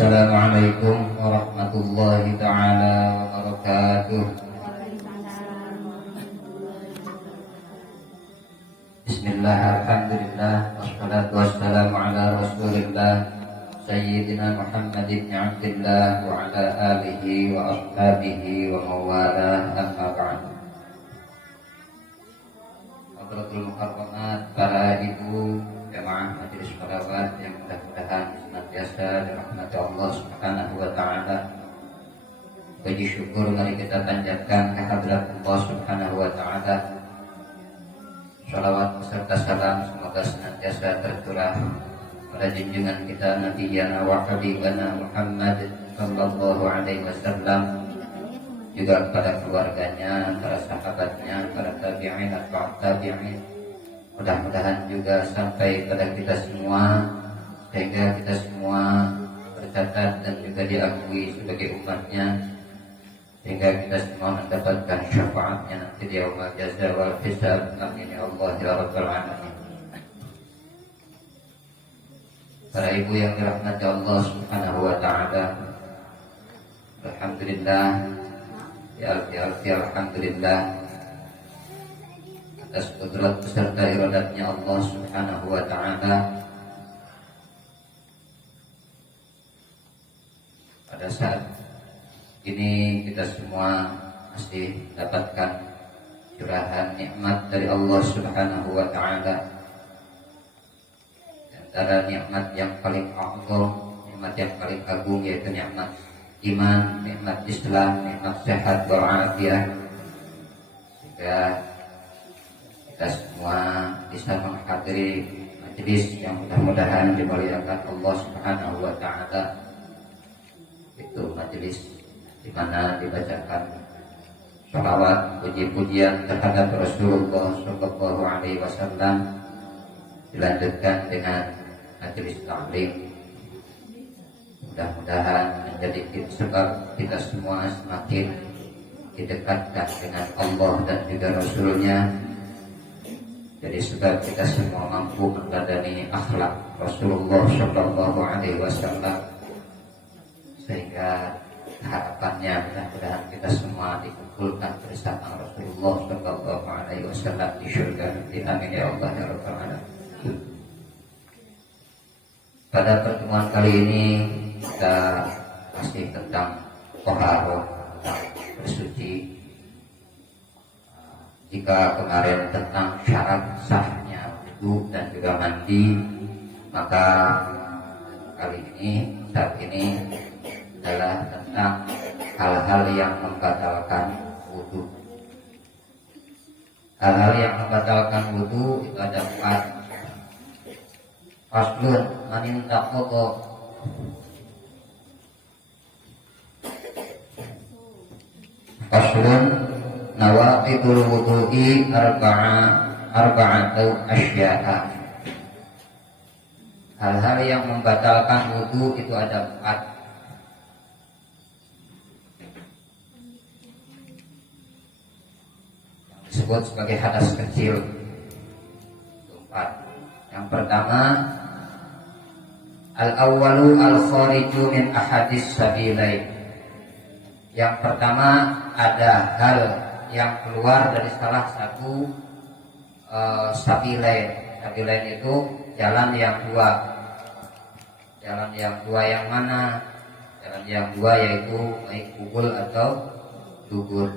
Assalamualaikum warahmatullahi ta'ala wabarakatuh. Bismillah, alhamdulillah, wassalatu wassalamu ala rasulillah Sayyidina Muhammad ibn Abdillah wa ala alihi wa ashabihi wa mawalah, amma ba'd. Hadratul mukarramat, para ibu jamaah majelis sholawat yang mudah-mudahan senantiasa dirahmati Allah Subhanahu wa taala. Puji syukur mari kita panjatkan kehadirat Allah Subhanahu wa taala. Sholawat beserta salam semoga senantiasa tercurah pada junjungan kita Nabiyana wa Habibana Muhammad sallallahu alaihi wasallam, juga kepada keluarganya, para sahabatnya, para tabi'in atau tabi'in. Mudah-mudahan juga sampai pada kita semua, sehingga kita semua tercatat dan juga diakui sebagai umatnya, sehingga kita semua mendapatkan syafaatnya nanti di yaumul jaza wal hisab. Amin ya Allah ya rabbal alamin. Para ibu yang dirahmati Allah Subhanahu wa taala, alhamdulillah ya alhamdulillah atas kudrat beserta iradatnya Allah Subhanahu wa ta'ala. Pada saat ini kita semua masih mendapatkan curahan nikmat dari Allah Subhanahu wa ta'ala. Antara nikmat yang paling agung, nikmat yang paling agung yaitu nikmat iman, nikmat Islam, nikmat sehat walafiat, sehingga kita semua bisa menghadiri majelis yang mudah-mudahan dimuliakan Allah Subhanahu wa taala. Itu majelis di mana dibacakan sholawat puji-pujian terhadap Rasulullah sallallahu alaihi wasallam, dilanjutkan dengan majelis taklim. Mudah-mudahan menjadi sebab kita semua semakin didekatkan dengan Allah dan juga Rasulnya. Jadi sebab kita semua mampu meneladani akhlak Rasulullah sallallahu alaihi wasallam, sehingga harapannya mudah-mudahan kita semua dikumpulkan bersama Rasulullah sallallahu alaihi wasallam di surga nanti. Amin ya Allah ya rabbal alamin. Pada pertemuan kali ini kita masih tentang taharah, tentang bersuci. Jika kemarin tentang syarat sahnya wudu dan juga mandi, maka kali ini, saat ini adalah tentang hal-hal yang membatalkan wudu. Hal-hal yang membatalkan wudu itu ada 4. Faslun manin taqadha. Faslun nawaqidul wudu'i arba'atu asya'a. Hal-hal yang membatalkan wudu itu ada 4. Yang disebut sebagai hadas kecil. Itu 4. Yang pertama, al-awwalu al-khariju min ahadis sabilain. Yang pertama, ada hal yang keluar dari salah satu sabilain. Sabilain itu jalan yang dua. Jalan yang dua yang mana? Jalan yang dua yaitu baik kubul atau dubur.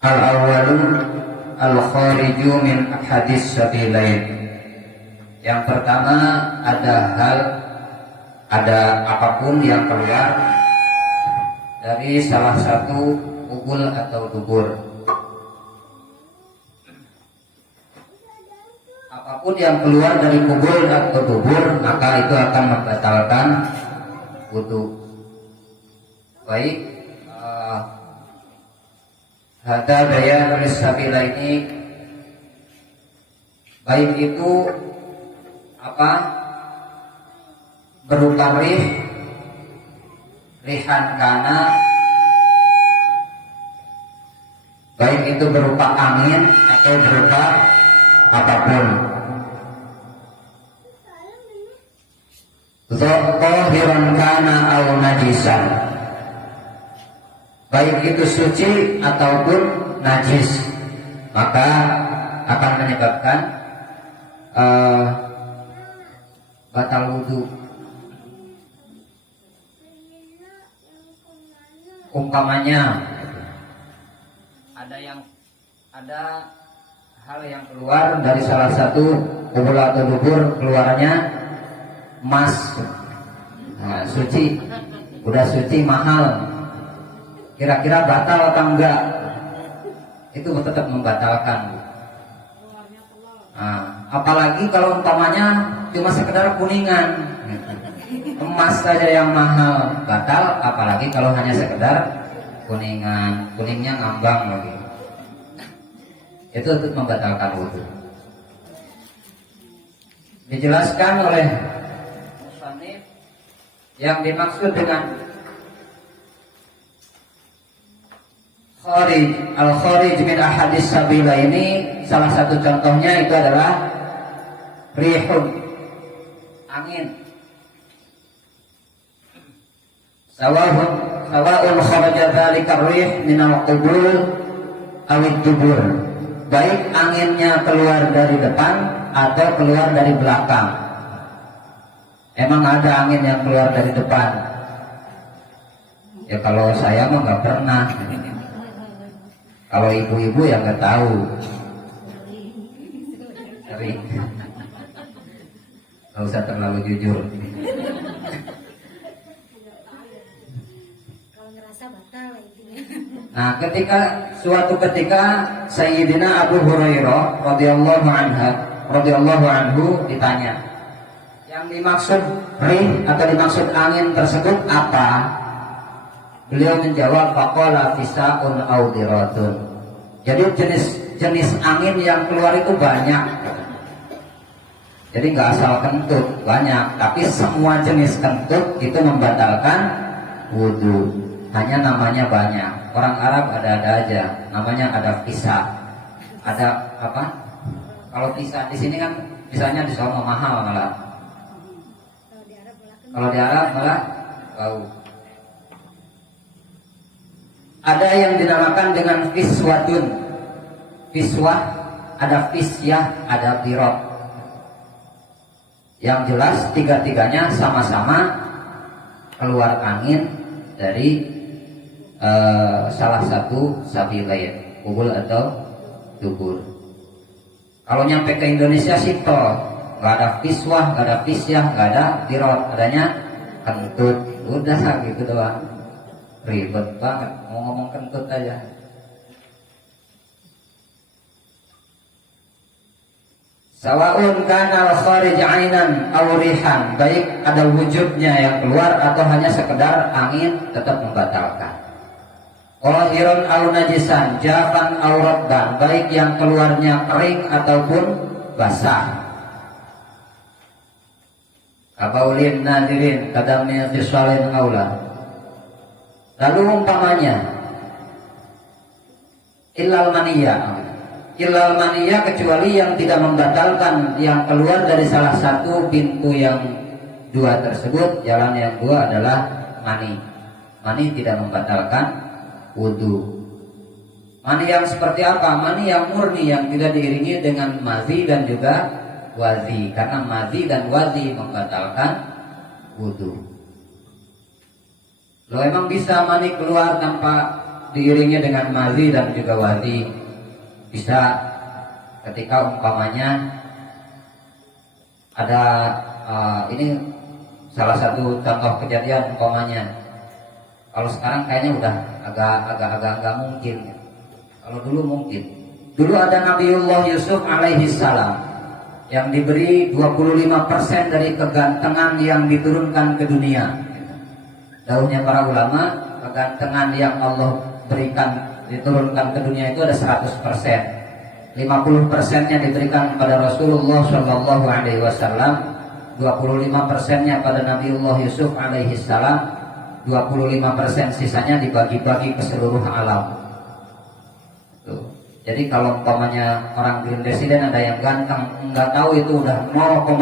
Al-awwalu al-khariju min hadis sabilain. Yang pertama ada apapun yang keluar dari salah satu kubul atau dubur. Apapun yang keluar dari kubul atau dubur maka itu akan membatalkan wudu. Baik, hada bayan sabila ini baik itu apa berupa rihan kana, baik itu berupa angin atau berupa apapun. Zahiran kana au najisan, baik itu suci ataupun najis, maka akan menyebabkan batal wudu. Umpamanya ada hal yang keluar dari salah satu kubul atau dubur, keluarnya emas, nah, suci, udah suci mahal, kira-kira batal atau enggak? Itu tetap membatalkan. Nah, apalagi kalau umpamanya cuma sekedar kuningan, emas saja yang mahal, batal. Apalagi kalau hanya sekedar kuningan, kuningnya ngambang lagi, itu untuk membatalkan wudu. Dijelaskan oleh musannif yang dimaksud dengan al-kharij min ahadis sabila ini, salah satu contohnya itu adalah rihun, angin. Sawa'un kharaja dzalika rih min al-qubul aw ad-dubur, baik anginnya keluar dari depan atau keluar dari belakang. Emang ada angin yang keluar dari depan? Ya kalau saya mah nggak pernah. Kalau ibu-ibu yang nggak tahu. Tapi nggak usah terlalu jujur. Nah, suatu ketika Sayyidina Abu Hurairah radhiyallahu anhu ditanya, yang dimaksud rih atau dimaksud angin tersebut apa? Beliau menjawab, faqala fisaun audiratun. Jadi jenis angin yang keluar itu banyak. Jadi nggak asal kentut, banyak. Tapi semua jenis kentut itu membatalkan wudu. Hanya namanya banyak. Orang Arab ada-ada aja. Namanya ada fisa. Ada apa? Kalau fisa di sini kan misalnya di Solo mahal malah. Kalau di Arab malah bau. Ada yang dinamakan dengan fiswatun. Fiswah, ada fisyah, ada birot. Yang jelas tiga-tiganya sama-sama keluar angin dari salah satu sabilain, kubul atau dubur. Kalau nyampe ke Indonesia simple, nggak ada fiswah, nggak ada fisyah, nggak ada birot, adanya kentut. Udah gitu doang. Ribet banget mau ngomong kentut aja. Sawa'un kana al-kharij 'ainan aw rihan, baik ada wujudnya yang keluar atau hanya sekedar angin, tetap membatalkan. Qahirun aw najisan, jafan aw raddan, baik yang keluarnya kering ataupun basah. Kabaulin nadirin kadamnya fisalin aula. Lalu umpamanya illal maniyah, kecuali yang tidak membatalkan yang keluar dari salah satu pintu yang dua tersebut. Jalan yang dua adalah mani. Mani tidak membatalkan wudu. Mani yang seperti apa? Mani yang murni, yang tidak diiringi dengan mazi dan juga wazi. Karena mazi dan wazi membatalkan wudu. Lo emang bisa mani keluar tanpa diiringi dengan mazi dan juga wazi? Bisa, ketika umpamanya Ada ini salah satu contoh kejadian umpamanya. Kalau sekarang kayaknya udah agak nggak mungkin. Kalau dulu mungkin. Dulu ada Nabiullah Yusuf alaihi salam yang diberi 25% dari kegantengan yang diturunkan ke dunia. Daunnya para ulama, kegantengan yang Allah berikan diturunkan ke dunia itu ada 100%. 50%-nya diberikan kepada Rasulullah Shallallahu Alaihi Wasallam, 25%-nya pada Nabiullah Yusuf alaihi salam, 25% sisanya dibagi-bagi ke seluruh alam. Tuh. Jadi kalau umpamanya orang Green Resident ada yang ganteng, nggak tahu itu udah 0,000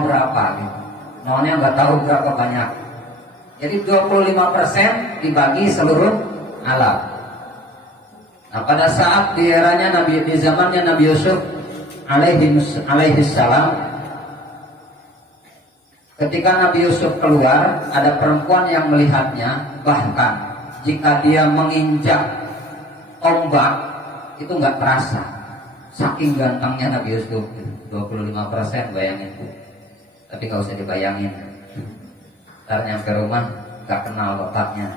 berapa gitu. Nolnya nggak tahu berapa banyak. Jadi 25% dibagi seluruh alam. Nah, pada saat di eranya di zamannya Nabi Yusuf alaihi salam, ketika Nabi Yusuf keluar, ada perempuan yang melihatnya, bahkan jika dia menginjak ombak itu nggak terasa, saking gantengnya Nabi Yusuf. 25% bayangin. Tapi gak usah dibayangin, ntar nyampe rumah gak kenal bapaknya.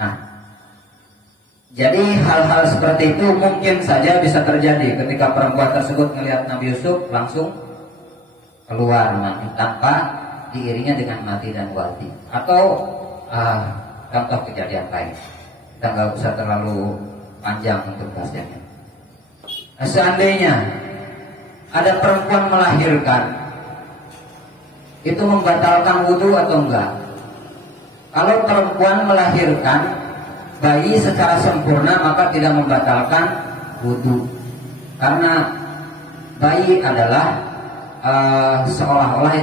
Nah, jadi hal-hal seperti itu mungkin saja bisa terjadi ketika perempuan tersebut melihat Nabi Yusuf langsung keluar tanpa diiringi dengan mati dan wati. Atau contoh kejadian lain. Kita nggak usah terlalu panjang untuk bahasnya. Nah, seandainya ada perempuan melahirkan, itu membatalkan wudhu atau enggak? Kalau perempuan melahirkan bayi secara sempurna maka tidak membatalkan wudhu, karena bayi adalah seolah-olah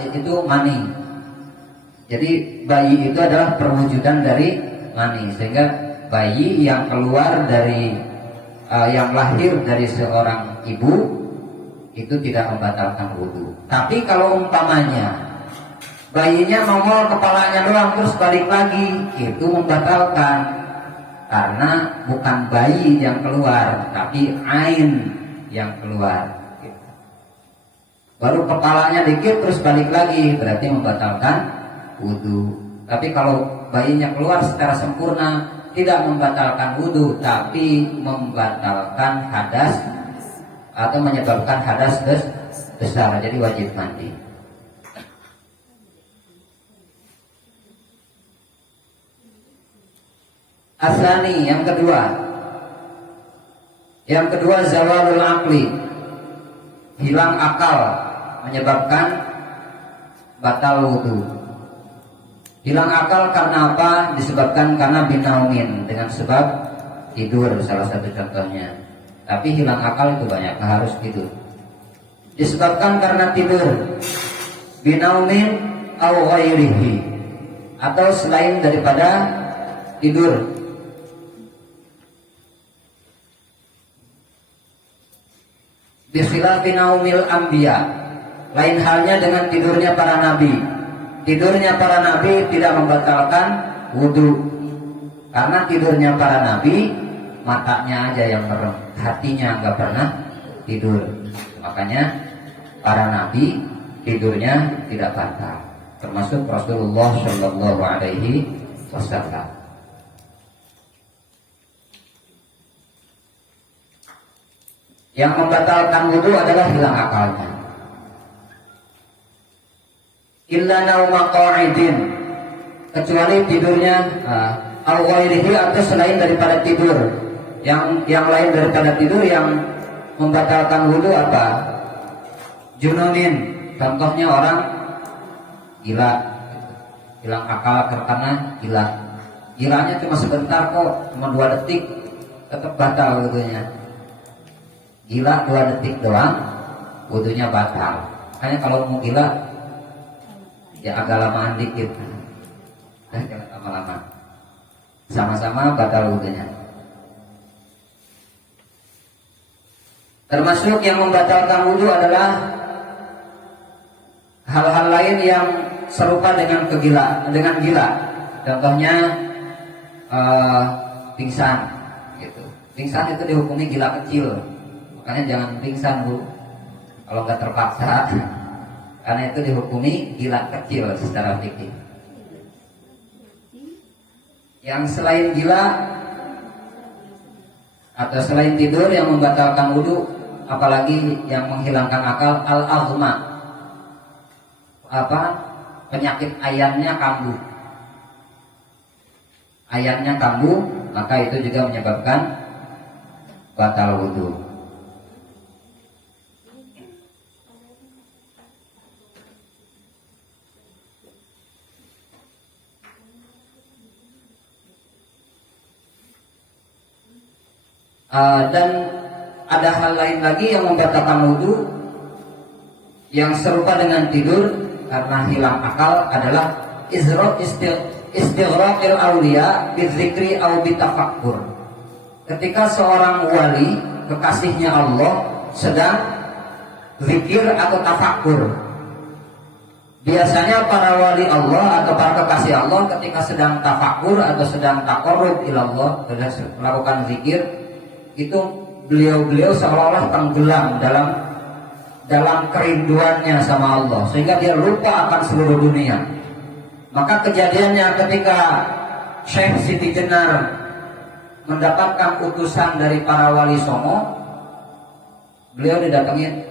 itu mani. Jadi bayi itu adalah perwujudan dari mani, sehingga bayi yang keluar dari yang lahir dari seorang ibu itu tidak membatalkan wudhu. Tapi kalau umpamanya bayinya nongol kepalanya doang terus balik lagi, itu membatalkan, karena bukan bayi yang keluar tapi ain yang keluar. Baru kepalanya dikit terus balik lagi, berarti membatalkan wudhu. Tapi kalau bayinya keluar secara sempurna, tidak membatalkan wudhu, tapi membatalkan hadas atau menyebabkan hadas besar, jadi wajib mandi. Asani, yang kedua zawalul aqli, hilang akal menyebabkan batal wudhu. Hilang akal karena apa? Disebabkan karena binaumin, dengan sebab tidur salah satu contohnya. Tapi hilang akal itu banyak, harus tidur. Disebabkan karena tidur, binaumin au ghairihi, atau selain daripada tidur. Bikhilafi naumil anbiya, lain halnya dengan tidurnya para nabi. Tidurnya para nabi tidak membatalkan wudhu, karena tidurnya para nabi matanya aja yang merem, hatinya nggak pernah tidur. Makanya para nabi tidurnya tidak batal, termasuk Rasulullah Shallallahu Alaihi Wasallam. Yang membatalkan wudhu adalah hilang akalnya. Illa nauma qa'idin, kecuali tidurnya au ghairihi, atau selain daripada tidur. Yang lain daripada tidur yang membatalkan wudhu apa? Jununin, contohnya orang gila, hilang akal karena gila. Gilanya cuma sebentar kok, cuma 2 detik, tetap batal wudhunya. Gila 2 detik doang, wudhunya batal. Makanya kalau mau gila, ya agak lamaan dikit, jangan lama-lama, sama-sama batal wudhunya. Termasuk yang membatalkan wudhu adalah hal-hal lain yang serupa dengan gila. Contohnya pingsan, gitu. Pingsan itu dihukumi gila kecil. Makanya jangan pingsan Bu, kalau nggak terpaksa. Karena itu dihukumi gila kecil secara fikih. Yang selain gila atau selain tidur yang membatalkan wudu, apalagi yang menghilangkan akal, al-aghma, penyakit ayannya kambuh. Ayannya kambuh, maka itu juga menyebabkan batal wudu. Dan ada hal lain lagi yang membatalkan wudu yang serupa dengan tidur karena hilang akal adalah istighraqil awliya bizikri aw bitafakkur. Ketika seorang wali kekasihnya Allah sedang zikir atau tafakkur. Biasanya para wali Allah atau para kekasih Allah ketika sedang tafakkur atau sedang taqarrub ila Allah, sedang melakukan zikir, itu beliau seolah-olah tenggelam dalam kerinduannya sama Allah, sehingga dia lupa akan seluruh dunia. Maka kejadiannya ketika Syekh Siti Jenar mendapatkan utusan dari para wali songo, beliau didatengin,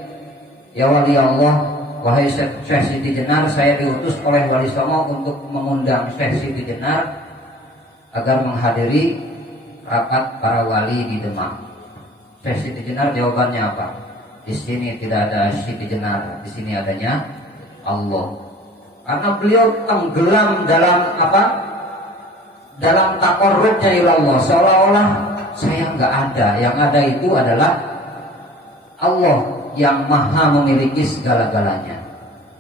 ya wali Allah, wahai Syekh Siti Jenar, saya diutus oleh wali songo untuk mengundang Syekh Siti Jenar agar menghadiri rapat para wali di Demak. Syekh Siti Jenar jawabannya apa? Di sini tidak ada Siti Jenar, di sini adanya Allah. Karena beliau tenggelam dalam taqarrubnya ila Allah, seolah-olah saya nggak ada, yang ada itu adalah Allah yang maha memiliki segala-galanya.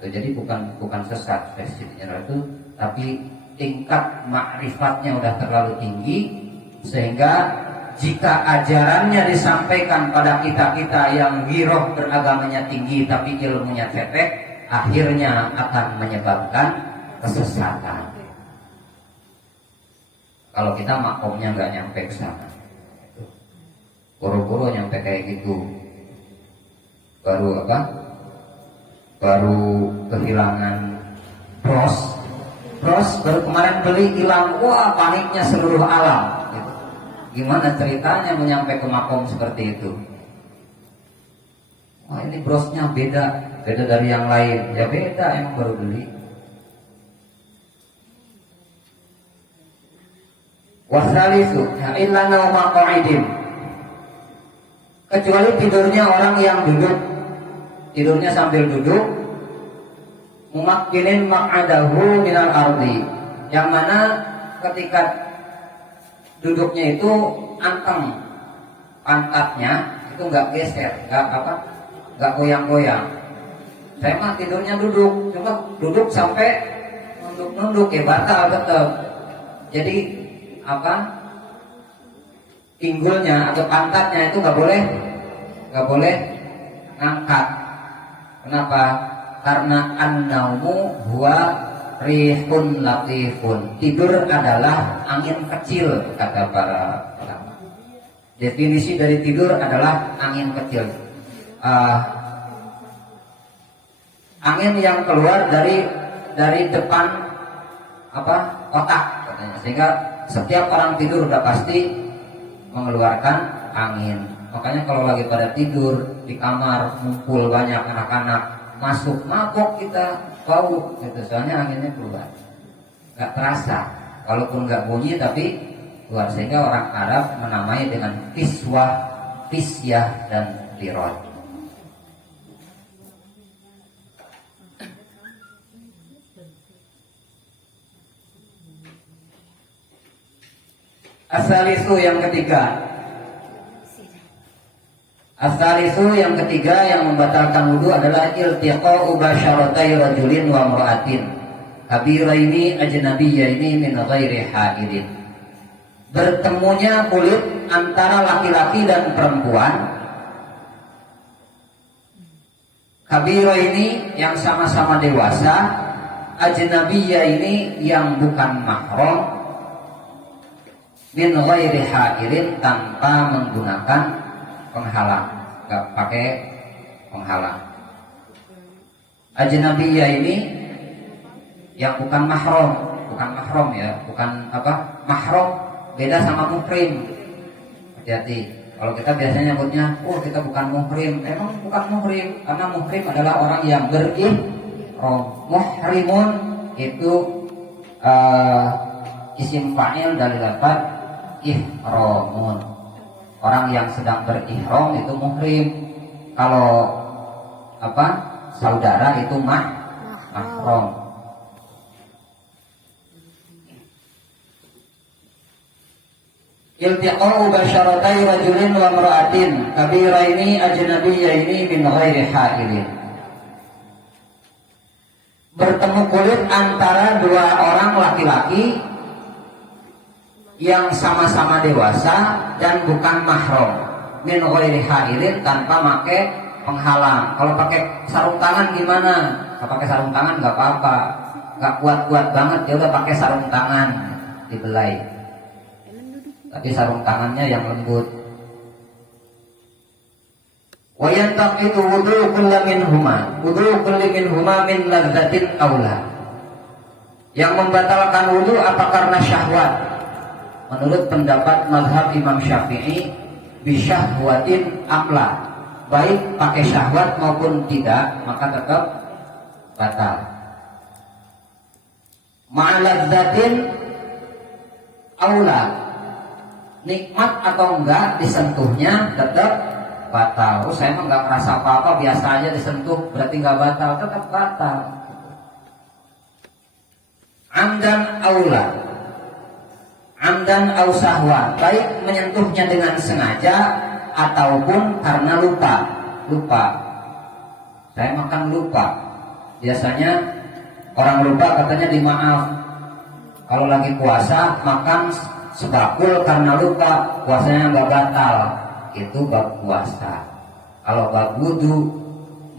Jadi bukan sesat Syekh Siti Jenar itu, tapi tingkat ma'rifatnya udah terlalu tinggi, sehingga jika ajarannya disampaikan pada kita-kita yang giroh beragamanya tinggi tapi ilmunya cetek, akhirnya akan menyebabkan kesesatan. Kalau kita makomnya nggak nyampe ke sana, buru-buru nyampe kayak gitu, baru kehilangan pros baru kemarin beli hilang, wah paniknya seluruh alam. Gimana ceritanya menyampai ke makom seperti itu? Wah ini brosnya beda dari yang lain. Ya beda, emang baru beli. Wasalisu illa nauma qa'idin. Kecuali tidurnya orang yang duduk, tidurnya sambil duduk, mumakkinin maq'adahu minal ardi, yang mana ketika duduknya itu anteng, pantatnya itu nggak geser, nggak goyang-goyang. Saya mah tidurnya duduk, cuma duduk sampai nunduk ya batal tetap. Jadi pinggulnya atau pantatnya itu nggak boleh ngangkat. Kenapa? Karena an-naumu huwa rihun latifun. Tidur adalah angin kecil, kata para ulama. Definisi dari tidur adalah angin kecil, angin yang keluar dari depan otak katanya. Sehingga setiap orang tidur udah pasti mengeluarkan angin. Makanya kalau lagi pada tidur di kamar ngumpul banyak anak-anak, masuk mabok kita bau gitu, soalnya anginnya keluar, nggak terasa, walaupun nggak bunyi tapi keluar. Sehingga orang Arab menamai dengan fiswah, fisyah, dan lirot. Asalisu yang ketiga. Asalisu yang ketiga yang membatalkan wudu adalah iltiqa'u basyaratai rajulin wa imra'atin kabiraini ajnabiyyaini min ghairi haidin. Bertemunya kulit antara laki-laki dan perempuan kabiraini yang sama-sama dewasa, ajnabiyyaini yang bukan mahram, min ghairi hailin, tanpa menggunakan penghalang, enggak pakai penghalang. Ajnabiyah ini yang bukan mahram ya, bukan mahram, beda sama muhrim. Hati-hati. Kalau kita biasanya nyebutnya, kita bukan muhrim. Emang bukan muhrim, karena muhrim adalah orang yang berihram. Muhrimun itu isim fa'il dari lafaz ihramun. Orang yang sedang berihram itu muhrim. Kalau saudara itu mahram. Iltiqa'u basyaratai rajulin wa imra'atin kabiraini ajnabiyyaini min ghairi hailin. Bertemu kulit antara dua orang laki-laki yang sama-sama dewasa dan bukan mahram, min ghairi hailin, tanpa pakai penghalang. Kalau pakai sarung tangan gimana? Kalau pakai sarung tangan nggak apa-apa, nggak kuat-kuat banget, ya udah pakai sarung tangan dibelai. Tapi sarung tangannya yang lembut. Wa yantaqidu wudu kulli minhuma min ladzatin aula. Yang membatalkan wudu apa karena syahwat? Menurut pendapat mazhab Imam Syafi'i, bisyahwatin amla, baik pakai syahwat maupun tidak, maka tetap batal. Ma'aladzatin aula, nikmat atau enggak disentuhnya tetap batal. Saya mah enggak merasa apa-apa, biasa aja disentuh, berarti enggak batal, tetap batal. Amdan au sahwa, baik menyentuhnya dengan sengaja ataupun karena lupa. Saya makan lupa. Biasanya orang lupa katanya dimaaf. Kalau lagi puasa makan sebakul karena lupa, puasanya nggak batal, itu bab puasa. Kalau bab wudu,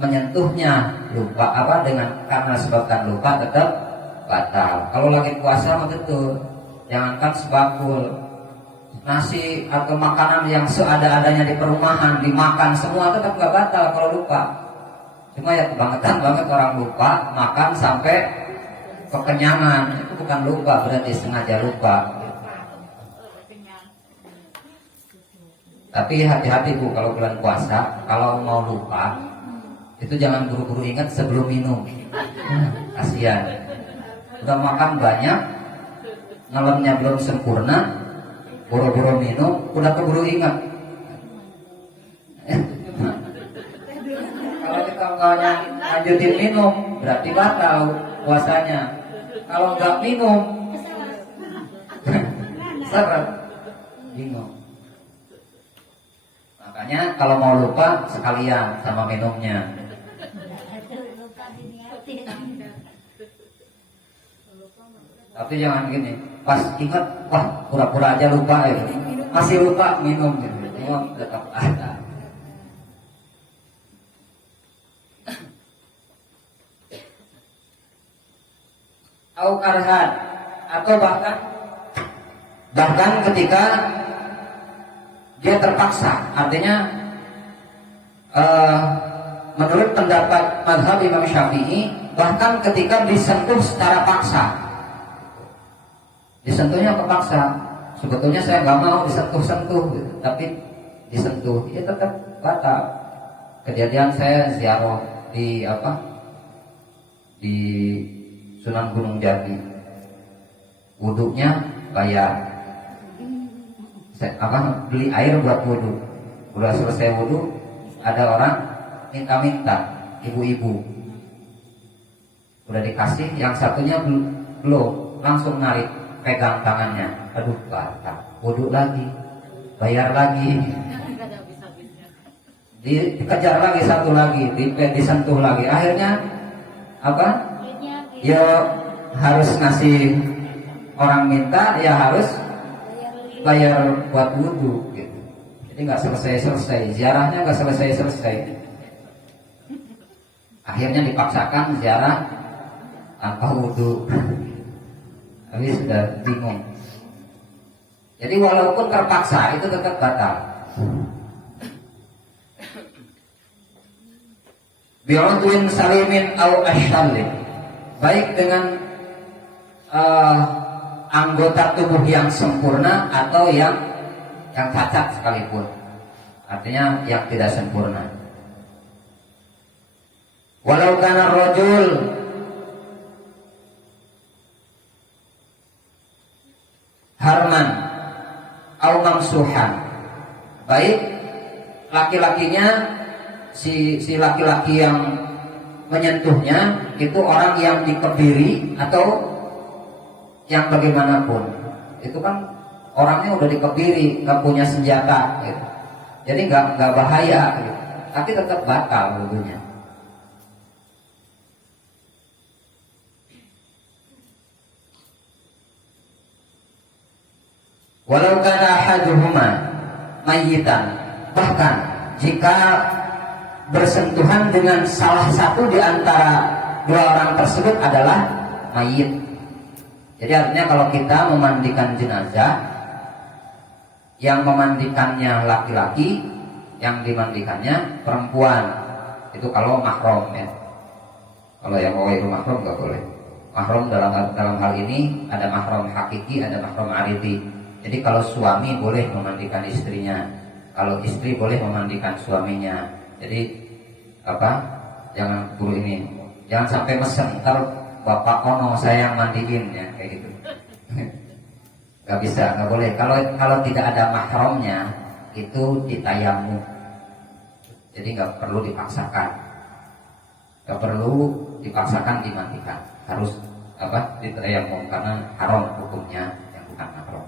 menyentuhnya lupa karena sebabkan lupa, tetap batal. Kalau lagi puasa mah betul, jangankan sebakul, nasi atau makanan yang seada-adanya di perumahan dimakan semua tetap nggak batal kalau lupa. Cuma ya kebangetan banget orang lupa makan sampai kekenyangan, itu bukan lupa, berarti sengaja lupa. Tapi hati-hati Bu, kalau bulan puasa, kalau mau lupa, itu jangan buru-buru ingat sebelum minum. Kasihan. Udah makan banyak, ngelemnya belum sempurna, buru-buru minum, udah keburu ingat. Kalau kita nggak lanjutin minum, berarti batal puasanya. Kalau nggak minum, seret, bingung. Makanya kalau mau lupa sekalian sama minumnya. Tapi jangan gini, pas ingat, wah pura-pura aja lupa ya. Masih lupa minum gitu. Semua tetap ada. Au karhan, atau bahkan ketika dia terpaksa, artinya menurut pendapat mazhab Imam Syafi'i, bahkan ketika disentuh secara paksa, disentuhnya kepaksa. Sebetulnya saya nggak mau disentuh-sentuh, gitu, tapi disentuh, ya tetap batal. Kejadian saya ziarah di di Sunan Gunung Jati, wudhunya bayar. Beli air buat wudhu. Udah selesai wudhu, ada orang minta-minta, ibu-ibu. Udah dikasih, yang satunya belum, langsung narik, pegang tangannya. Aduh, batal. Wudhu lagi, bayar lagi. Dikejar lagi satu lagi, disentuh lagi. Akhirnya ya harus ngasih, orang minta ya harus bayar buat wudhu gitu. Jadi nggak selesai, ziarahnya nggak selesai. Akhirnya dipaksakan ziarah tanpa wudhu. Habis sudah bingung. Jadi walaupun terpaksa itu tetap batal. Bi'udwin salimin au asyallin, baik dengan anggota tubuh yang sempurna atau yang cacat sekalipun, artinya yang tidak sempurna. Walau kana rajul harman au mamsuhan, baik laki-lakinya si laki-laki yang menyentuhnya itu orang yang dikebiri atau yang bagaimanapun, itu kan orangnya udah dikebiri, nggak punya senjata gitu. Jadi nggak bahaya gitu. Tapi tetap batal wudunya. Walau kana ahaduhuma mayyitan, bahkan jika bersentuhan dengan salah satu di antara dua orang tersebut adalah mayit. Jadi artinya kalau kita memandikan jenazah, yang memandikannya laki-laki, yang dimandikannya perempuan, itu kalau mahram ya. Kalau yang itu mahram nggak boleh. Mahram dalam hal ini ada mahram hakiki, ada mahram aridi. Jadi kalau suami boleh memandikan istrinya, kalau istri boleh memandikan suaminya. Jadi jangan buru ini, jangan sampai mesen ntar bapak ono saya yang mandiin ya, kayak gitu. Gak bisa, gak boleh. Kalau tidak ada mahramnya itu ditayamum. Jadi gak perlu dipaksakan, dimandikan. Harus ditayamum karena haram hukumnya yang bukan mahram.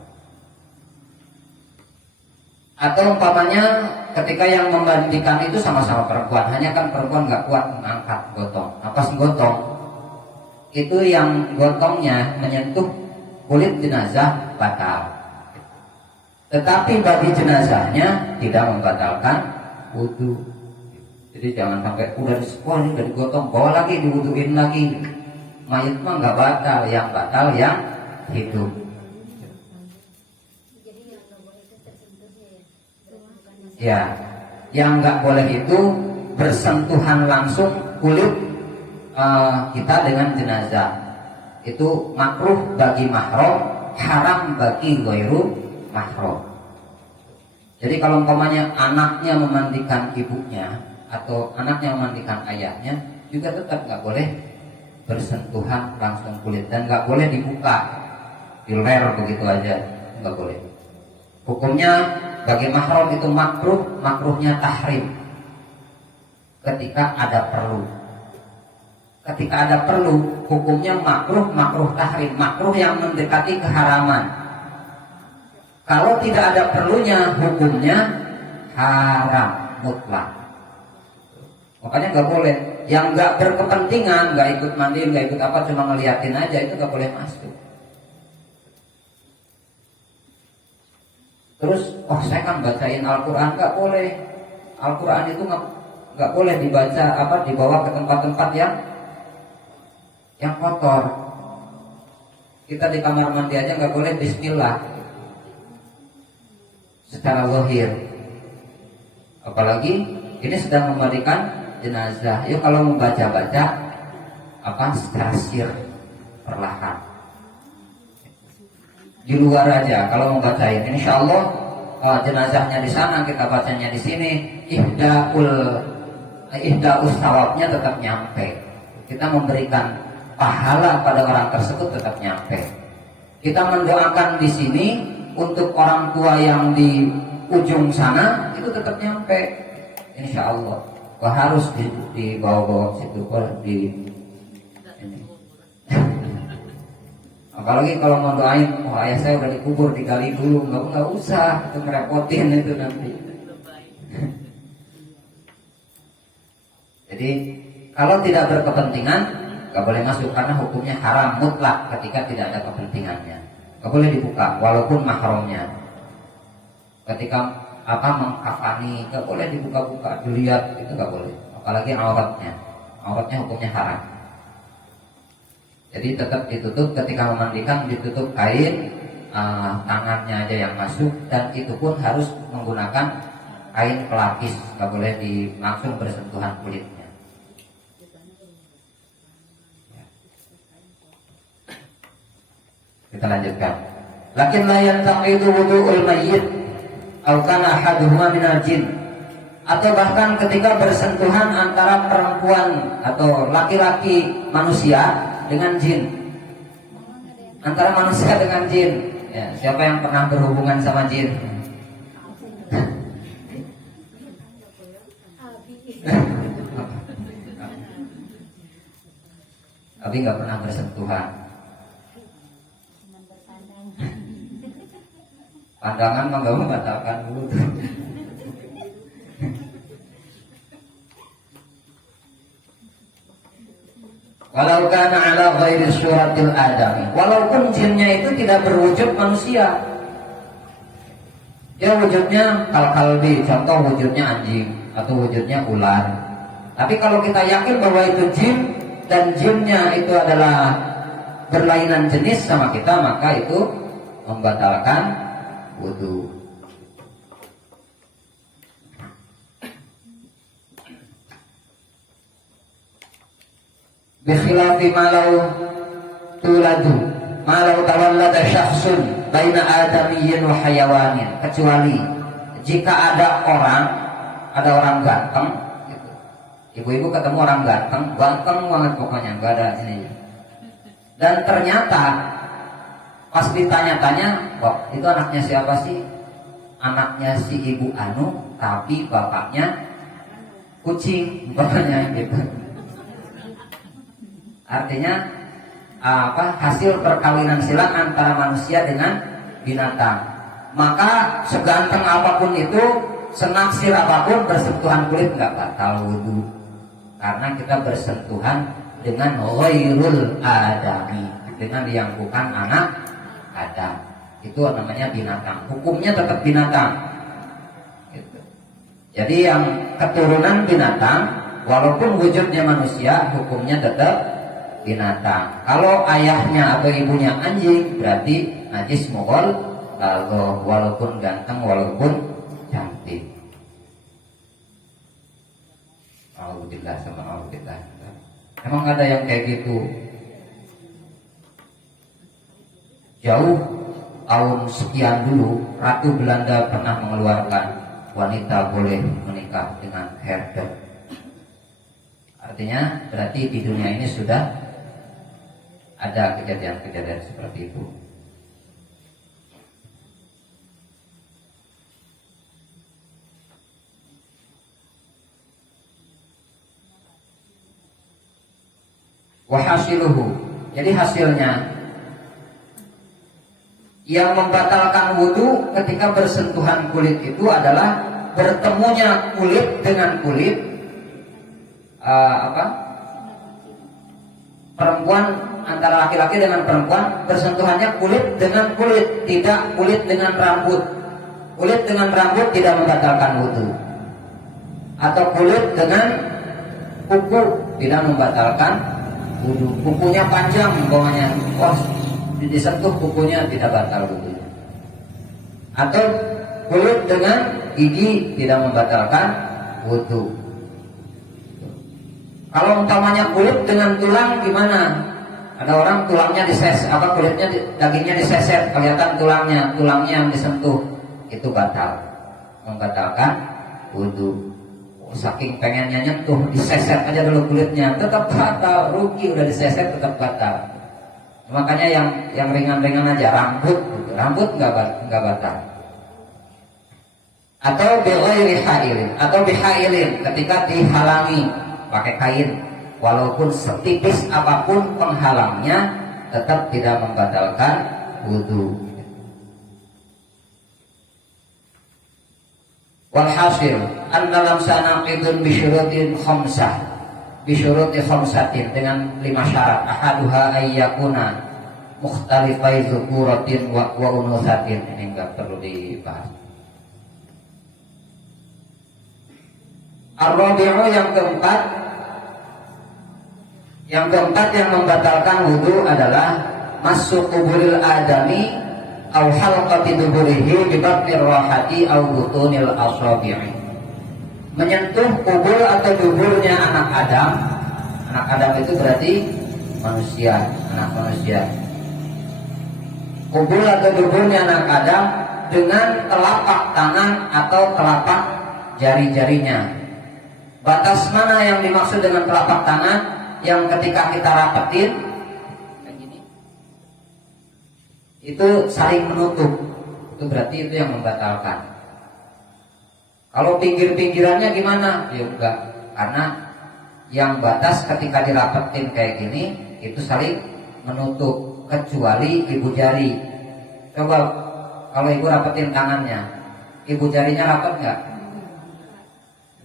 Atau umpamanya ketika yang memandikan itu sama-sama perempuan, hanya kan perempuan nggak kuat mengangkat gotong. Pas gotong itu yang gotongnya menyentuh kulit jenazah batal. Tetapi bagi jenazahnya tidak membatalkan wudu. Jadi jangan sampai udah digotong bawa lagi diwuduin lagi. Mayat mah nggak batal, yang batal yang hidup. Ya, yang nggak boleh itu bersentuhan langsung kulit kita dengan jenazah. Itu makruh bagi mahram, haram bagi ghairu mahram. Jadi kalau umpamanya anaknya memandikan ibunya atau anaknya memandikan ayahnya, juga tetap nggak boleh bersentuhan langsung kulit dan nggak boleh dibuka, diler begitu aja, nggak boleh. Hukumnya bagi mahram itu makruhnya tahrim ketika ada perlu. Ketika ada perlu, hukumnya makruh tahrim, makruh yang mendekati keharaman. Kalau tidak ada perlunya, hukumnya haram mutlak. Makanya nggak boleh. Yang nggak berkepentingan, nggak ikut mandi, nggak ikut apa, cuma ngeliatin aja, itu nggak boleh masuk. Terus, saya kan bacain Al-Quran, nggak boleh. Al-Quran itu nggak boleh dibawa ke tempat-tempat yang kotor. Kita di kamar mandi aja nggak boleh bismillah secara zahir. Apalagi ini sedang memandikan jenazah. Yuk kalau membaca-baca secara sir, perlahan. Di luar aja kalau membacain. Insya Allah jenazahnya di sana, kita bacanya di sini. Ihdaus thawabnya tetap nyampe. Kita memberikan pahala pada orang tersebut tetap nyampe. Kita mendoakan di sini untuk orang tua yang di ujung sana itu tetap nyampe. Insya Allah. Harus dibawa-bawa situ di ini. Apalagi kalau mau doain, ayah saya udah dikubur, digali dulu, nggak usah, itu ngerepotin itu nanti. Jadi kalau tidak berkepentingan, nggak boleh masuk karena hukumnya haram mutlak ketika tidak ada kepentingannya. Nggak boleh dibuka, walaupun mahramnya. Ketika mengkafani, nggak boleh dibuka-buka, dilihat itu nggak boleh. Apalagi auratnya hukumnya haram. Jadi tetap ditutup ketika memandikan, ditutup kain tangannya aja yang masuk, dan itu pun harus menggunakan kain pelapis, nggak boleh langsung bersentuhan kulitnya. Kita lanjutkan. Lakin la yantaqidu wudu'ul mayyit aw kana ahaduhuma minal jin. Atau bahkan ketika bersentuhan antara perempuan atau laki-laki manusia dengan jin, antara manusia dengan jin. Ya, siapa yang pernah berhubungan sama jin? Abi nggak pernah bersentuhan. Pandangan mah nggak membatalkan wudu. Walau kana ala ghairi suratil adami, walaupun jinnya itu tidak berwujud manusia, dia wujudnya kal-kalbi, contoh wujudnya anjing atau wujudnya ular. Tapi kalau kita yakin bahwa itu jin dan jinnya itu adalah berlainan jenis sama kita, maka itu membatalkan wudu. Bikhilafi malau tuladu malau tawallada syakhsun baina adamiyyin wa hayawanin, kecuali jika ada orang ganteng gitu. Ibu-ibu ketemu orang ganteng banget pokoknya, enggak ada ini. Dan ternyata pas ditanya-tanya, wah itu anaknya siapa sih? Anaknya si ibu anu, tapi bapaknya kucing, pokoknya gitu. Artinya hasil perkawinan silang antara manusia dengan binatang. Maka seganteng apapun itu, senaksir apapun, bersentuhan kulit nggak batal wudu, karena kita bersentuhan dengan ghairul adami, dengan yang bukan anak Adam. Itu namanya binatang, hukumnya tetap binatang gitu. Jadi yang keturunan binatang, walaupun wujudnya manusia, hukumnya tetap binatang. Kalau ayahnya atau ibunya anjing, berarti najis mughal, walaupun ganteng, walaupun cantik. Alhamdulillah sama alhamdulillah. Emang ada yang kayak gitu? Jauh tahun sekian dulu, Ratu Belanda pernah mengeluarkan wanita boleh menikah dengan herder. Artinya berarti di dunia ini sudah ada kejadian-kejadian seperti itu. Wahasiluhu, jadi hasilnya yang membatalkan wudu ketika bersentuhan kulit itu adalah bertemunya kulit dengan kulit perempuan, antara laki-laki dengan perempuan, bersentuhannya kulit dengan kulit, tidak kulit dengan rambut. Kulit dengan rambut tidak membatalkan wudu. Atau kulit dengan kuku tidak membatalkan wudu. Kukunya panjang umpamanya, disentuh kukunya tidak batal wudu. Atau kulit dengan gigi tidak membatalkan wudu. Kalau umpamanya kulit dengan tulang gimana? Ada orang tulangnya kulitnya dagingnya diseset, kelihatan tulangnya yang disentuh, itu batal, membatalkan wudu. Saking pengennya nyentuh, diseset aja dulu kulitnya, tetap batal, rugi udah diseset tetap batal. Makanya yang ringan-ringan aja, rambut nggak batal. Atau bighairi hailin, atau bihailin, ketika dihalangi pakai kain, walaupun setipis apapun penghalangnya, tetap tidak membatalkan wudu. Walhasil anna lamsa naqidun bisyurutin khamsatin, dengan 5 syarat. Ahaduha ayyakuna mukhtalifai dzukuratin wa unutsatin. Ini enggak perlu dibahas. Ar-rabi'u, yang keempat yang membatalkan wudu adalah masuk kubulil adami au halqati duburihi bi batnir rahati au butunil asabi'i. Menyentuh kubur atau duburnya anak Adam. Anak Adam itu berarti manusia, anak manusia. Kubur atau duburnya anak Adam dengan telapak tangan atau telapak jari-jarinya. Batas mana yang dimaksud dengan telapak tangan? Yang ketika kita rapetin kayak gini, itu saling menutup. Itu berarti itu yang membatalkan. Kalau pinggir-pinggirannya gimana? Ya enggak, karena yang batas ketika dirapetin kayak gini itu saling menutup, kecuali ibu jari. Coba kalau ibu rapetin tangannya, ibu jarinya rapet nggak?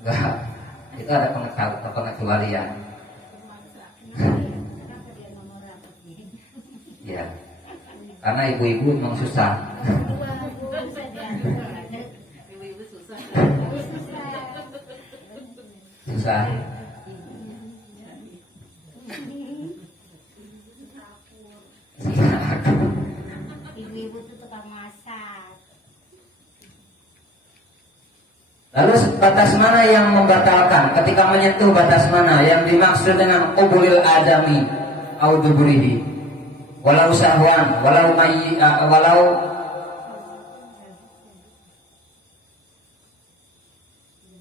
Enggak. Itu ada pengecualian. Ya, karena ibu-ibu memang susah. Susah. Ibu-ibu tuh tukang masak. Lalu batas mana yang membatalkan? Ketika menyentuh batas mana yang dimaksud dengan qubulil adami au duburihi? Walau sahwan, walau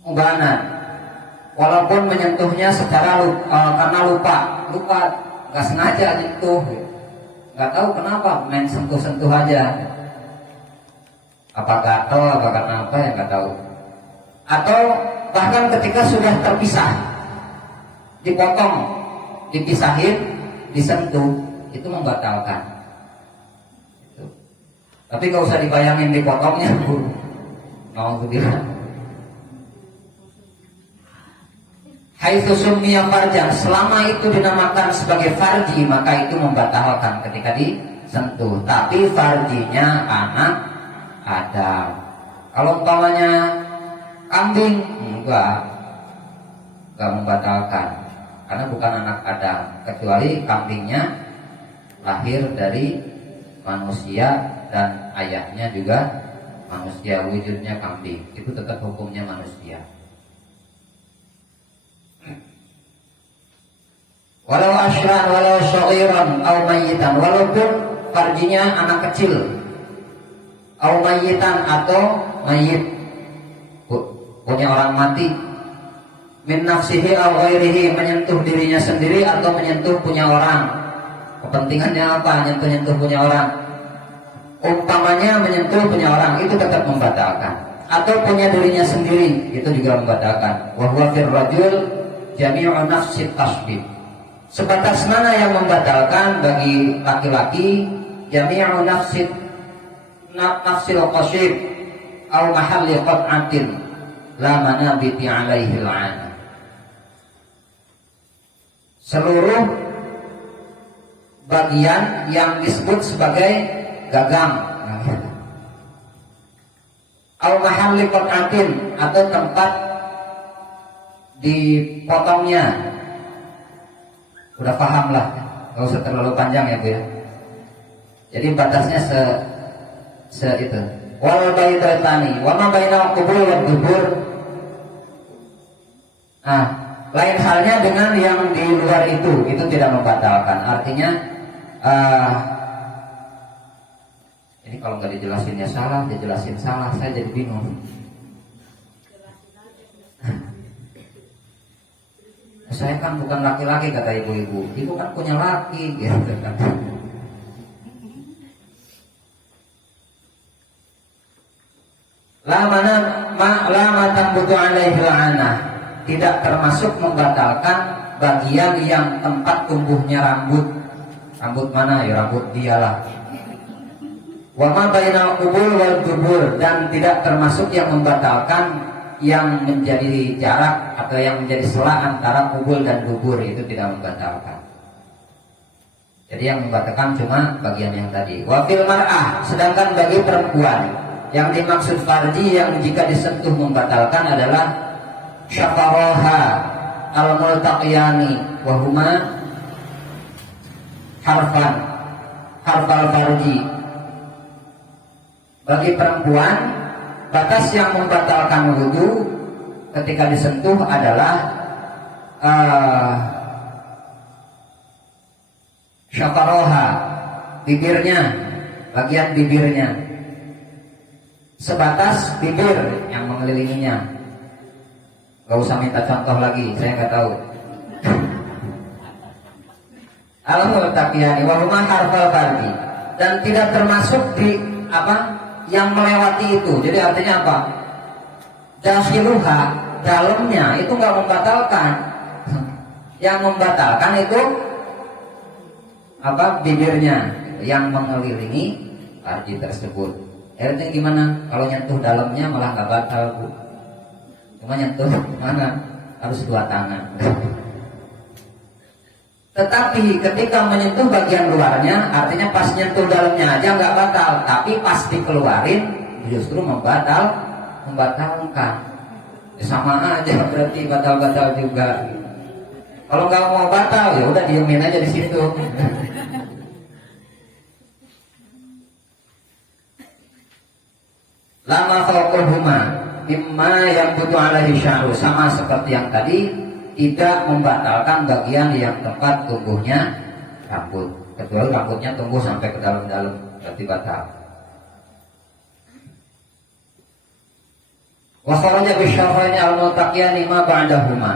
ubanan. Walaupun menyentuhnya secara karena lupa, nggak sengaja nyentuh, nggak tahu kenapa main sentuh-sentuh aja. Apa gatel, apa kenapa ya nggak tahu. Atau bahkan ketika sudah terpisah, dipotong, dipisahin, disentuh, itu membatalkan. Tapi gak usah dibayangin dipotongnya, Bu. Mau bilang. Haitsu summiya farjan, selama itu dinamakan sebagai farji, maka itu membatalkan ketika disentuh. Tapi farjinya anak Adam. Kalau umpamanya kambing, enggak membatalkan, karena bukan anak Adam, kecuali kambingnya lahir dari manusia dan ayahnya juga manusia, wujudnya kambing, itu tetap hukumnya manusia. Walau asyran, walau syairan, au mayyitan, walaupun farjinya anak kecil, au mayyitan atau mayyit, punya orang mati, min nafsihi aw ghairihi, menyentuh dirinya sendiri atau menyentuh punya orang. Kepentingannya apa? Nyentuh punya orang. Umpamanya menyentuh punya orang, itu tetap membatalkan. Atau punya dirinya sendiri, itu juga membatalkan. Wa huwa fir rajul jami'u nafsi tasbih. Sebatas mana yang membatalkan bagi laki-laki? Jami'u nafsil qashib aw mahalli qat'atin la manabiti alaihi al'ana. Seluruh bagian yang disebut sebagai gagang, au mahalli qat'atin, atau tempat dipotongnya. Udah paham lah, gak usah terlalu panjang ya Bu ya. Jadi batasnya se itu. Wal baitani wa ma bainal qubur wad dubur. Lain halnya dengan yang di luar itu tidak membatalkan. Artinya ini kalau nggak dijelasinnya salah, dijelasin salah, saya jadi bingung. Saya kan bukan laki-laki, kata ibu-ibu. Ibu kan punya laki, gitu kan. Lama tambutu alaihi la'anah, tidak termasuk membatalkan bagian yang tempat tumbuhnya rambut. Rambut mana? Ya rambut dialah. Wa ma bainal qubur wal dubur, dan tidak termasuk yang membatalkan yang menjadi jarak atau yang menjadi sela antara kubul dan dubur, itu tidak membatalkan. Jadi yang membatalkan cuma bagian yang tadi. Wa fil mar'ah, sedangkan bagi perempuan yang dimaksud farji yang jika disentuh membatalkan adalah syafaraha al-multaqiyani wa huma harfal farji. Bagi perempuan, batas yang membatalkan wudhu ketika disentuh adalah syafaroha, bibirnya, bagian bibirnya, sebatas bibir yang mengelilinginya. Gak usah minta contoh lagi, saya nggak tahu. Al-multaqiyani wa huma harfal fardi, dan tidak termasuk di yang melewati itu. Jadi artinya apa? Dakhiluha, dalamnya itu nggak membatalkan. Yang membatalkan itu bibirnya yang mengelilingi farji tersebut. Artinya gimana? Kalau nyentuh dalamnya malah nggak batal, Bu. Cuma nyentuh mana? Harus 2 tangan. Tetapi ketika menyentuh bagian luarnya, artinya pas nyentuh dalamnya aja nggak batal, tapi pas dikeluarin justru membatalkan. Ya, sama aja berarti batal-batal juga. Kalau nggak mau batal ya udah diemin aja di situ. Lama fauqahuma mimma yang butuh alaihi sya'ru, sama seperti yang tadi, tidak membatalkan bagian yang tempat tumbuhnya rambut, kecuali rambutnya tumbuh sampai ke dalam-dalam, berarti batal. Wa kharaja bisyarraini al-multaqiyani ma ba'dahuma.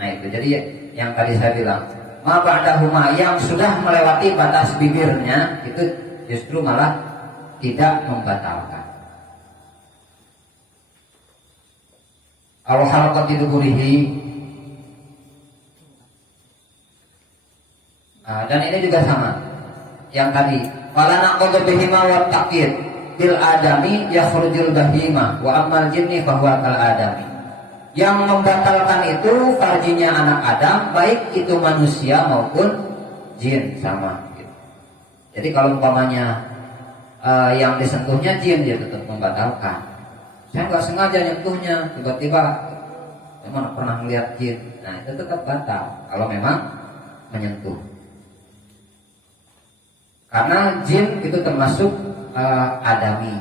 Nah itu jadi yang tadi saya bilang, ma ba'dahuma, yang sudah melewati batas bibirnya itu justru malah tidak membatalkan. Aw halaqati duburihi. Dan ini juga sama yang tadi, wala naqadu bihima wa taqid bil adami yakhrujul bahima wa amal jinni fa huwa kal adami. Yang membatalkan itu farjinya anak Adam, baik itu manusia maupun jin, sama gitu. Jadi kalau umpamanya yang disentuhnya jin, dia tetap membatalkan. Saya nggak sengaja nyentuhnya, tiba-tiba memang pernah melihat jin, nah itu tetap batal kalau memang menyentuh. Karena jin itu termasuk adami.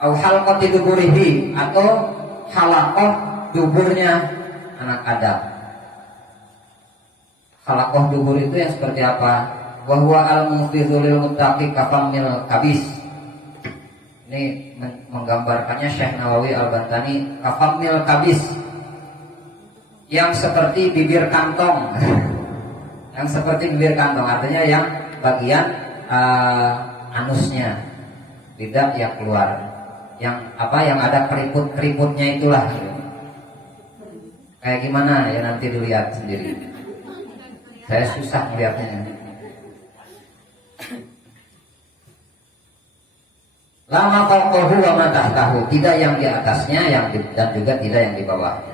Au halqati duburihi, atau halaqah duburnya anak Adam. Halaqah dubur itu yang seperti apa? Wa huwa al-mufidhu lil muttaqi kafamil kabis. Ini menggambarkannya Syekh Nawawi Al-Bantani, kafamil kabis, yang seperti bibir kantong. Yang seperti bibir kantong artinya yang bagian anusnya, tidak yang keluar, yang ada keriput-keriputnya itulah. Kayak gimana ya nanti dilihat sendiri. Saya susah melihatnya. Lama fauqahu wa ma tahtahu, tidak yang di atasnya dan juga tidak yang di bawahnya.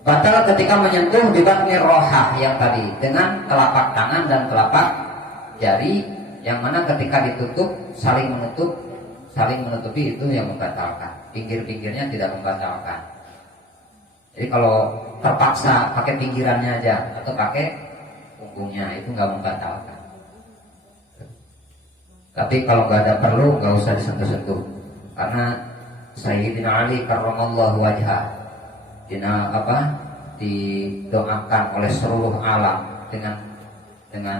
Batal ketika menyentuh di batni rohah yang tadi, dengan telapak tangan dan telapak jari, yang mana ketika ditutup saling menutupi itu yang membatalkan. Pinggir-pinggirnya tidak membatalkan. Jadi kalau terpaksa pakai pinggirannya aja atau pakai punggungnya itu nggak membatalkan. Tapi kalau nggak ada perlu, nggak usah disentuh-sentuh, karena Sayyidina Ali karramallahu wajhah didoakan oleh seluruh alam dengan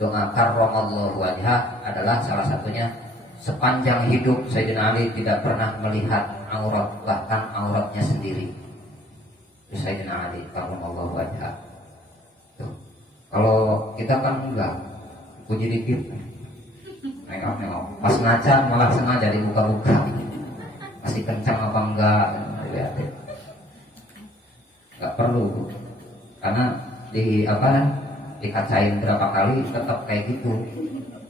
doa karramallahu wajhah, adalah salah satunya sepanjang hidup Sayyidina Ali tidak pernah melihat aurat, bahkan auratnya sendiri. Itu Sayyidina Ali karramallahu wajhah. Kalau kita kan enggak, puji dikit. Nengok, pas ngaca malah sengaja dibuka-buka, masih kencang apa enggak, lihat. Enggak perlu, karena dikacain berapa kali tetap kayak gitu,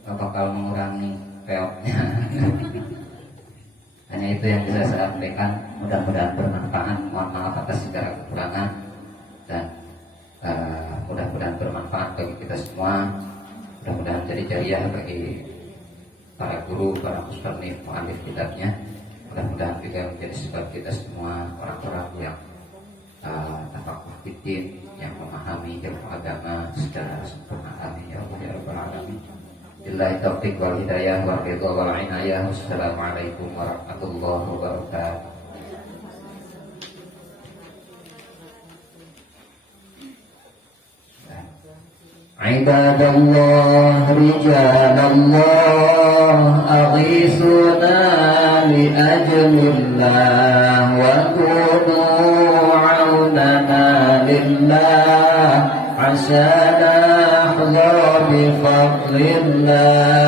enggak bakal mengurangi peotnya. Hanya itu yang bisa saya sampaikan, mudah-mudahan bermanfaat. Mohon maaf atas segala kekurangan, dan mudah-mudahan bermanfaat bagi kita semua. Mudah-mudahan jadi jariah bagi para guru, para mustannif, mu'allif kitabnya. Mudah-mudahan juga menjadi sebab kita semua orang-orang yang tafaqquh fiddin, yang memahami ilmu agama secara sempurna. Amin ya rabbal alamin. Billahi taufiq wal hidayah wa ridha wal inayah. Wassalamualaikum warahmatullahi wabarakatuh. Ibadallah, rijalallah, aghithuna li ajlillah wa kunu aunana lillah, asana ahla bi fadlillah.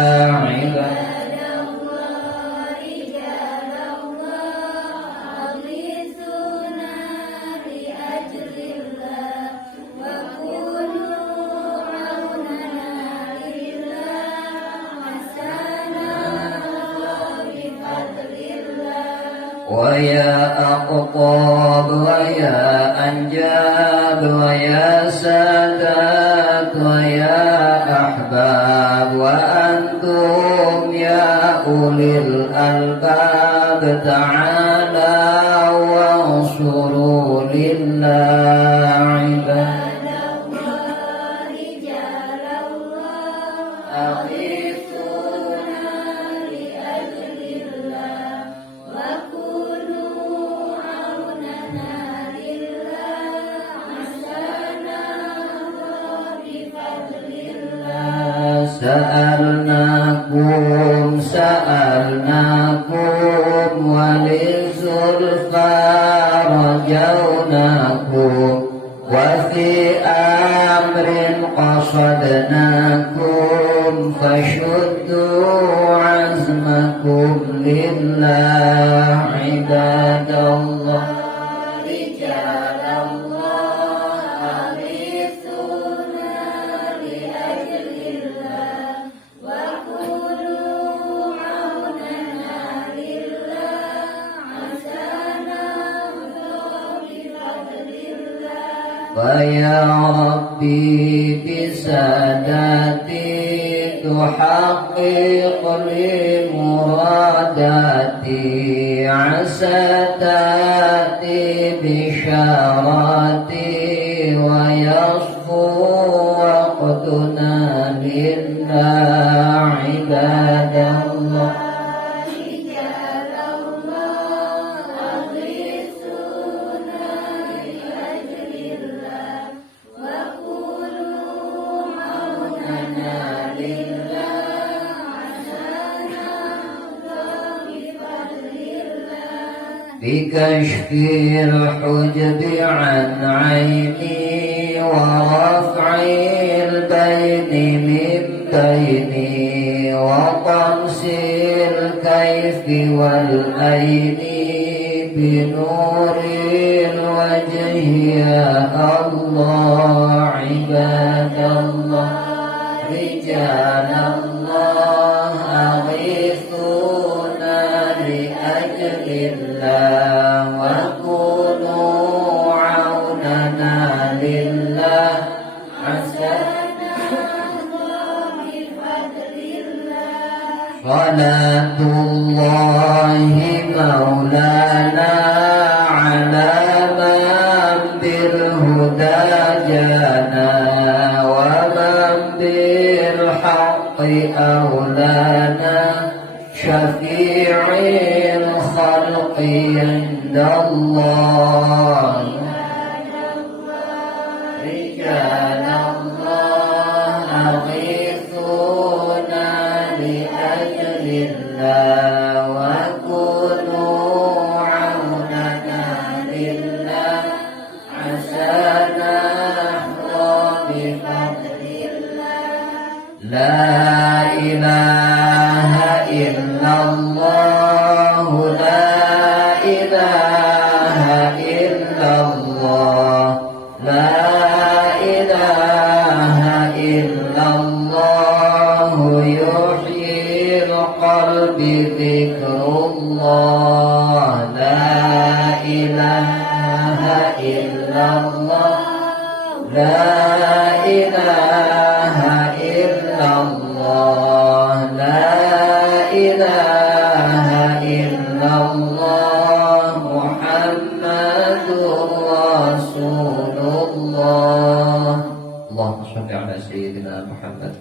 ويا أقطاب ويا أنجاب ويا سادات ويا أحباب وأنتم يا أولي الألباب تعالوا وانصروا لله عباد سألناكم وللزلفى رجوناكم وفي أمر قصدناكم فشدوا عزمكم لله عباد الله رجال الله أغيثونا لأجل الله وكونوا عوننا لله عسانا بفضل الله ويا ربي بساداتي تحقق لي مراداتي عسى تأتي بشاراتي ويصفو وقتنا لله عباد الله رجال الله أغيثونا لأجل الله وكونوا عوننا لله عسانا بفضل الله بكشف الحجب عن عيني ورفع البين من بيني وطمس الكيف والأين بنور الوجه يا الله عباد الله رجال الله أغيثونا لأجل الله وكونوا عوننا لله عسانا بفضل الله صلاة الله مولانا على من بالهدى جانا ومن بالحق أولانا شفيع الخلق عند الله رجال الله أغيثونا لأجل الله وكونوا عوننا لله عسانا نحظى بفضل الله لا إله إلا الله لا إله إلا الله لا إله إلا الله يحيي القلب ذكر الله لا إله إلا الله لا إله إلا الله لا إله إلا الله محمد رسول الله اللهم صل على سيدنا محمد